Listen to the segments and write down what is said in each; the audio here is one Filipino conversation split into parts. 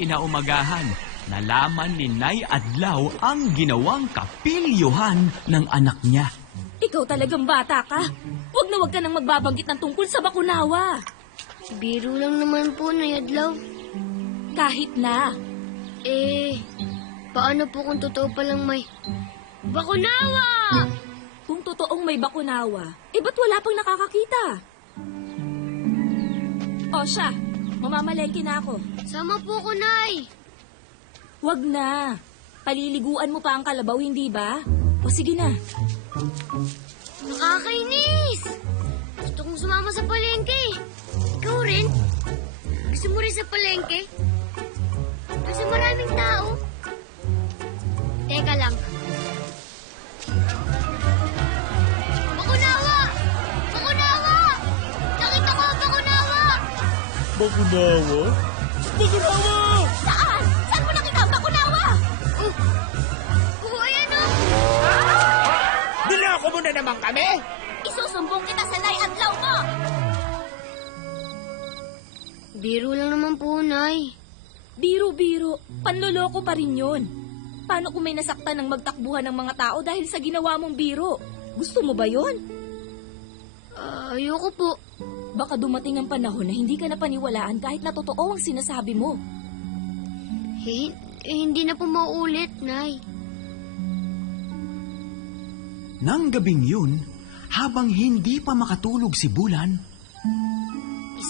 kinaumagahan, nalaman ni Nay Adlaw ang ginawang kapilyuhan ng anak niya. Ikaw talagang bata ka. Huwag ka nang magbabanggit ng tungkol sa bakunawa. Biro lang naman po, Nay Adlaw. Kahit na. Paano po kung totoo palang may bakunawa? Kung totoong may bakunawa, ba't wala pang nakakakita? O siya, mamamalengke na ako. Sama po ko, Nay. Wag na. Paliliguan mo pa ang kalabaw, hindi ba? O sige na. Nakakainis! Gusto kong sumama sa palengke. Ikaw rin? Gusto mo rin sa palengke? Kasi maraming tao. Teka lang. Bakunawa! Bakunawa! Nakita ko ang bakunawa! Bakunawa? Bakunawa! Saan? Saan mo nakita ang bakunawa? Ayan o! Niloko mo na naman kami? Isusumbong kita sa Nay Adlaw mo! Biro lang naman po, Nay. Biro-biro, panloloko pa rin yun. Paano kung may nasaktan ng magtakbuhan ng mga tao dahil sa ginawa mong biro? Gusto mo ba yun? Ayoko po. Baka dumating ang panahon na hindi ka na paniwalaan kahit na totoo ang sinasabi mo. Hindi na po mauulit, Nay. Nang gabing yun, habang hindi pa makatulog si Bulan, 1,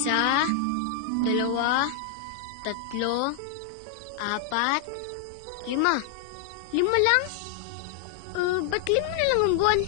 2, 3, 4, 5. 5 lang? Ba't 5 na lang ang buwan?